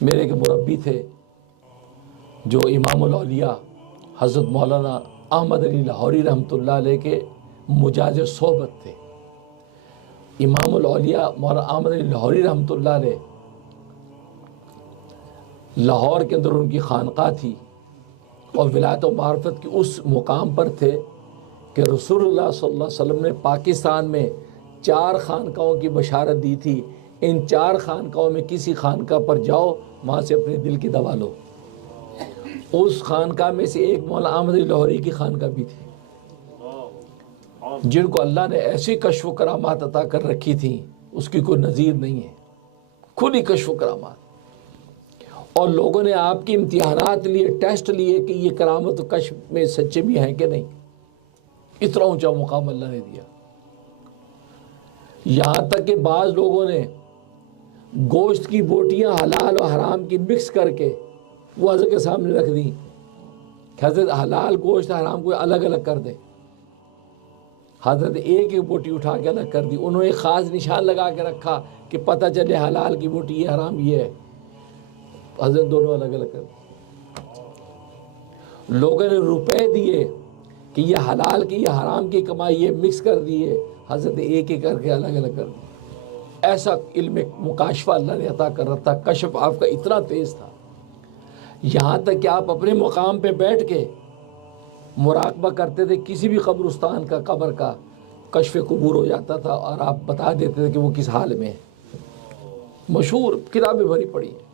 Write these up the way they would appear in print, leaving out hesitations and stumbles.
میرے کے مربی تھے جو امام الاولیاء حضرت مولانا احمد علی لاہوری رحمۃ اللہ علیہ کے مجاز صحبت تھے۔ امام الاولیاء مولانا احمد علی لاہوری رحمۃ اللہ علیہ لاہور کے اندر ان کی خانقاہ تھی اور ولایت و معرفت کی اس مقام پر تھے کہ رسول اللہ صلی اللہ علیہ وسلم نے پاکستان میں 4 خانقاہوں کی بشارت دی تھی، ان 4 خانقاہوں میں کسی خانقاہ پر جاؤ، وہاں سے اپنے دل کی دوا لو۔ اس خانقاہ میں سے ایک مولانا احمد علی لاہوری کی خانقاہ بھی تھی، جن کو اللہ نے ایسی کشف و کرامات عطا کر رکھی تھی اس کی کوئی نظیر نہیں ہے، کھلی کشف و کرامات۔ اور لوگوں نے آپ کی امتحانات لیے، ٹیسٹ لیے کہ یہ کرامت و کشف میں سچے بھی ہیں کہ نہیں۔ اتنا اونچا مقام اللہ نے دیا، یہاں تک کہ بعض لوگوں نے گوشت کی بوٹیاں حلال و حرام کی مکس کر کے وہ حضرت کے سامنے رکھ دیں کہ حضرت حلال گوشت حرام کو الگ الگ کر دیں۔ حضرت ایک ایک بوٹی اٹھا کے الگ کر دی، انہوں نے ایک خاص نشان لگا کے رکھا کہ پتہ چلے حلال کی بوٹی یہ، حرام یہ ہے۔ حضرت دونوں الگ الگ کر دی۔ لوگوں نے روپے دیے کہ یہ حلال کی یہ حرام کی کمائی یہ مکس کر دیے، حضرت ایک ایک کر کے الگ الگ کر دی۔ ایسا علم مکاشفہ اللہ نے عطا کر رکھا تھا، کشف آپ کا اتنا تیز تھا، یہاں تک کہ آپ اپنے مقام پہ بیٹھ کے مراقبہ کرتے تھے، کسی بھی قبرستان کا قبر کا کشف قبور ہو جاتا تھا اور آپ بتا دیتے تھے کہ وہ کس حال میں ہے۔ مشہور کتابیں بھری پڑی ہیں۔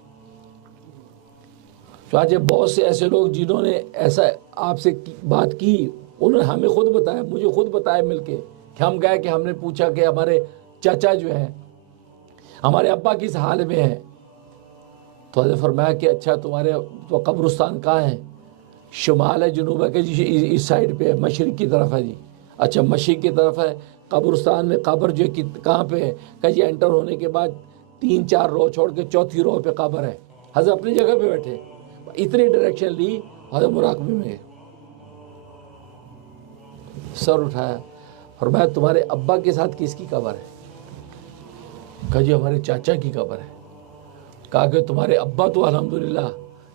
چنانچہ بہت سے ایسے لوگ جنہوں نے ایسا آپ سے بات کی، انہوں نے ہمیں خود بتایا، مجھے خود بتایا مل کے کہ ہم گئے کہ ہم نے پوچھا کہ ہمارے چاچا جو ہیں، ہمارے ابا کس حال میں ہیں، تو حضرت فرمایا کہ اچھا تمہارے تو قبرستان کہاں ہیں؟ شمال ہے، جنوب ہے کہ جی اس سائڈ پہ ہے، مشرق کی طرف ہے جی۔ اچھا مشرق کی طرف ہے، قبرستان میں قبر جو ہے کہاں پہ ہے؟ کہ جی انٹر ہونے کے بعد 3-4 رو چھوڑ کے چوتھی رو پہ قبر ہے۔ حضرت اپنی جگہ پہ بیٹھے، اتنی ڈائریکشن لی، حضرت مراقبے میں سر اٹھایا، فرمایا تمہارے ابا کے ساتھ کس کی قبر ہے؟ کہا جی ہمارے چاچا کی قبر ہے۔ کہا کہ تمہارے ابا تو الحمدللہ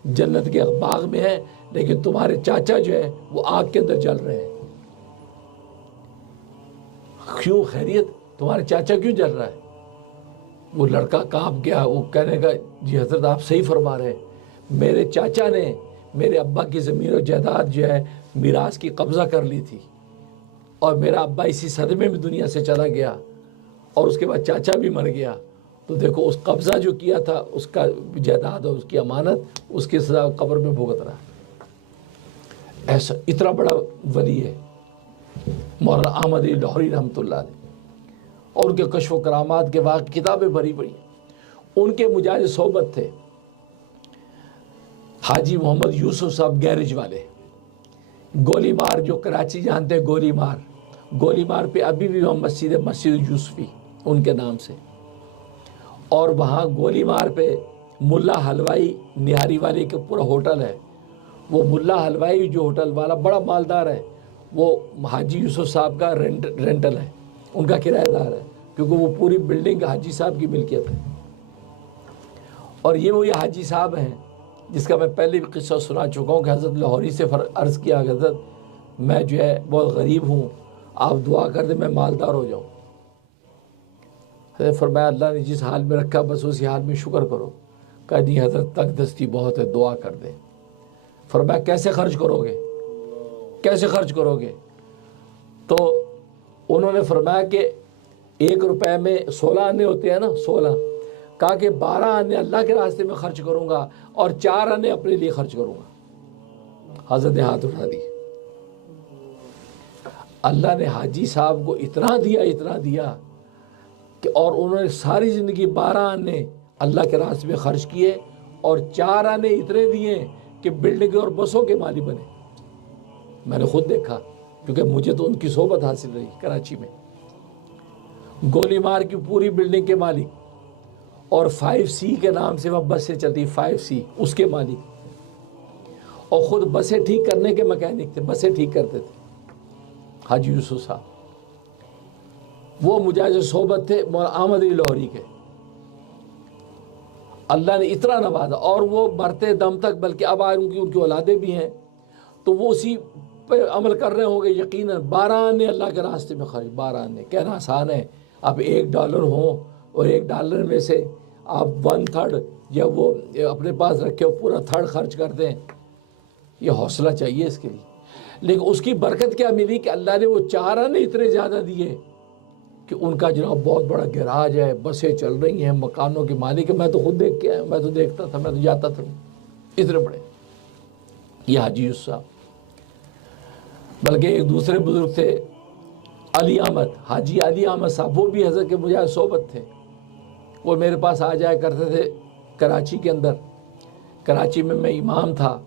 جنت کے باغ میں ہے، لیکن تمہارے چاچا جو ہے وہ آگ کے اندر جل رہے ہیں۔ کیوں خیریت؟ تمہارے چاچا کیوں جل رہا ہے؟ وہ لڑکا کانپ گیا، وہ کہنے کا جی حضرت آپ صحیح فرما رہے ہیں، میرے چاچا نے میرے ابا کی زمین و جائیداد جو ہے میراث کی قبضہ کر لی تھی، اور میرا ابا اسی صدمے میں دنیا سے چلا گیا، اور اس کے بعد چاچا بھی مر گیا، تو دیکھو اس قبضہ جو کیا تھا اس کا جائیداد اور اس کی امانت، اس کی سزا قبر میں بھگت رہا۔ ایسا اتنا بڑا ولی ہے مولانا احمد علی لاہوری رحمۃ اللہ علیہ، اور ان کے کشف و کرامات کے واقع کتابیں بھری پڑی۔ ان کے مجاز صحبت تھے حاجی محمد یوسف صاحب گیرج والے، گولی مار جو کراچی جانتے ہیں، گولی مار پہ ابھی بھی وہاں مسجد ہے، مسجد یوسفی ان کے نام سے، اور وہاں گولی مار پہ ملا حلوائی نہاری والے کے پورا ہوٹل ہے، وہ ملا حلوائی جو ہوٹل والا بڑا مالدار ہے، وہ حاجی یوسف صاحب کا رینٹل ہے، ان کا کرایہ دار ہے، کیونکہ وہ پوری بلڈنگ حاجی صاحب کی ملکیت ہے۔ اور یہ وہی حاجی صاحب ہیں جس کا میں پہلے بھی قصہ سنا چکا ہوں کہ حضرت لاہوری سے عرض کیا کہ حضرت میں جو ہے بہت غریب ہوں، آپ دعا کر دیں میں مالدار ہو جاؤں۔ حضرت فرمایا اللہ نے جس حال میں رکھا بس اسی حال میں شکر کرو۔ کہا نہیں حضرت تک دستی بہت ہے، دعا کر دیں۔ فرمایا کیسے خرچ کرو گے؟ تو انہوں نے فرمایا کہ 1 روپے میں 16 آنے ہوتے ہیں نا، 16۔ کہا کہ 12 آنے اللہ کے راستے میں خرچ کروں گا اور 4 آنے اپنے لیے خرچ کروں گا۔ حضرت نے ہاتھ اٹھا دی۔ اللہ نے حاجی صاحب کو اتنا دیا کہ اور انہوں نے ساری زندگی 12 آنے اللہ کے راستے میں خرچ کیے، اور 4 آنے اتنے دیے کہ بلڈنگ اور بسوں کے مالک بنے۔ میں نے خود دیکھا کیونکہ مجھے تو ان کی صحبت حاصل رہی کراچی میں۔ گولی مار کی پوری بلڈنگ کے مالک، اور 5C کے نام سے وہ بسیں چلتی، 5C اس کے مالک، اور خود بسیں ٹھیک کرنے کے مکینک تھے، بسیں ٹھیک کرتے تھے حاجی یوسف صاحب۔ وہ مجاز صحبت تھے مولانا احمد علی لاہوری کے۔ اللہ نے اتنا نوازا، اور وہ مرتے دم تک، بلکہ اب آئے ان کی اولادیں بھی ہیں تو وہ اسی پہ عمل کر رہے ہوں گے یقیناً۔ 12 آنے اللہ کے راستے میں خرچ، 12 آنے کہنا آسان ہے، اب $1 ہو اور $1 میں سے آپ 1/3 یا وہ اپنے پاس رکھے ہو پورا 1/3 خرچ کر دیں، یہ حوصلہ چاہیے اس کے لیے۔ لیکن اس کی برکت کیا ملی کہ اللہ نے وہ 4 آنے اتنے زیادہ دیے کہ ان کا جناب بہت بڑا گیراج ہے، بسیں چل رہی ہیں، مکانوں کے مالک ہیں۔ میں تو خود دیکھ کے آیا ہوں، میں تو دیکھتا تھا، میں تو جاتا تھا، اتنے بڑے۔ یہ حاجی یوسف صاحب، بلکہ ایک دوسرے بزرگ تھے علی احمد، حاجی علی احمد صاحب، وہ بھی حضرت کے مجاہد صحبت تھے۔ وہ میرے پاس آ جایا کرتے تھے کراچی کے اندر۔ کراچی میں میں امام تھا،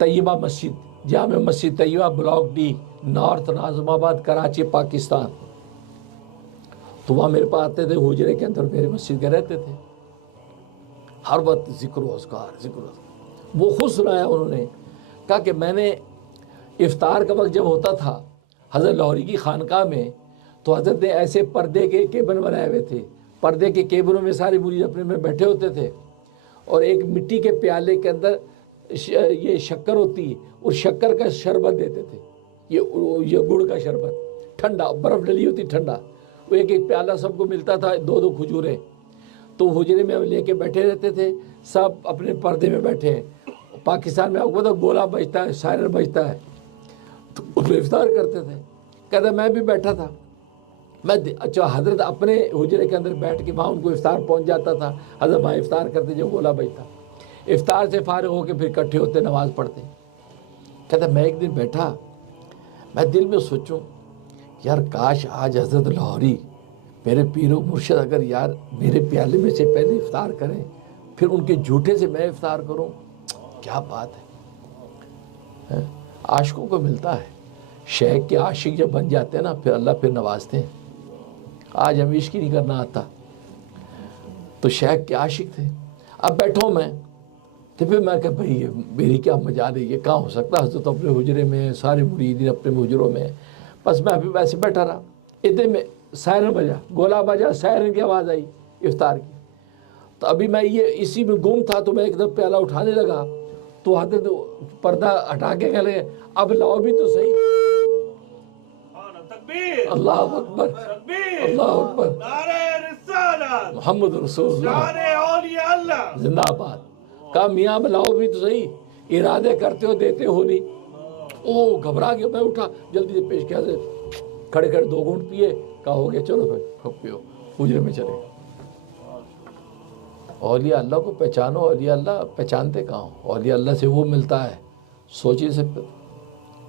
طیبہ مسجد، جامع مسجد طیبہ، بلاک ڈی، نارتھ ناظم آباد، کراچی، پاکستان۔ تو وہاں میرے پاس آتے تھے، حجرے کے اندر میرے مسجد کے رہتے تھے، ہر وقت ذکر و اذکار، ذکر و اذکار۔ وہ خود سنایا انہوں نے، کہا کہ میں نے افطار کا وقت جب ہوتا تھا حضرت لاہوری کی خانقاہ میں، تو حضرت نے ایسے پردے کے کیبن بنائے ہوئے تھے، پردے کے کیبنوں میں سارے مرید اپنے میں بیٹھے ہوتے تھے، اور ایک مٹی کے پیالے کے اندر یہ شکر ہوتی، اور شکر کا شربت دیتے تھے، یہ گڑ کا شربت، ٹھنڈا، برف ڈلی ہوتی ٹھنڈا، وہ ایک ایک پیالہ سب کو ملتا تھا، 2 کھجوریں۔ تو حجرے میں لے کے بیٹھے رہتے تھے، سب اپنے پردے میں بیٹھے ہیں۔ پاکستان میں آپ کو پتا گولا بجتا ہے، سائرن بجتا ہے، تو اس میں افطار کرتے تھے۔ کہتا میں بھی بیٹھا تھا، میں اچھا حضرت اپنے حجرے کے اندر بیٹھ کے وہاں ان کو افطار پہنچ جاتا تھا، حضرت وہاں افطار کرتے جب گولا بجتا، افطار سے فارغ ہو کے پھر اکٹھے ہوتے، نماز پڑھتے۔ کہتا میں ایک دن بیٹھا، میں دل میں سوچوں یار کاش آج حضرت لاہوری میرے پیر و مرشد اگر یار میرے پیالے میں سے پہلے افطار کریں، پھر ان کے جھوٹے سے میں افطار کروں، کیا بات ہے۔ عاشقوں کو ملتا ہے، شیخ کے عاشق جب بن جاتے ہیں نا، پھر اللہ پھر نوازتے ہیں۔ آج ہم عشق ہی نہیں کرنا آتا، تو شیخ کے عاشق تھے۔ اب بیٹھو میں، تو پھر میں کہ بھئی میری کیا مجال ہے، یہ کہاں ہو سکتا، حضرت اپنے حجرے میں، سارے مریدین اپنے حجروں میں، بس میں ابھی ویسے بیٹھا رہا۔ اتنے میں سائرن بجا، گولا بجا، سائرن کی آواز آئی افطار کی۔ تو ابھی میں یہ اسی میں گم تھا، تو میں ایک دم پیالہ اٹھانے لگا، تو حضرت پردہ ہٹا کے کہہ لگے اب لاؤ بھی تو صحیح۔ اللہ اکبر، اللہ اکبر، محمد رسول اللہ زندہ آباد۔ کہا میاں لاؤ بھی تو صحیح، ارادے کرتے ہو دیتے ہو نہیں۔ او گھبرا گیا، میں اٹھا جلدی سے پیش کیا، کھڑے کھڑے 2 گھونٹ پیے، کہا ہو گیا چلو پھر پیو، حجرے میں چلے۔ اولیاء اللہ کو پہچانو، اولیاء اللہ پہچانتے کہاں ہو، اولیاء اللہ سے وہ ملتا ہے سوچ نہیں سکتے۔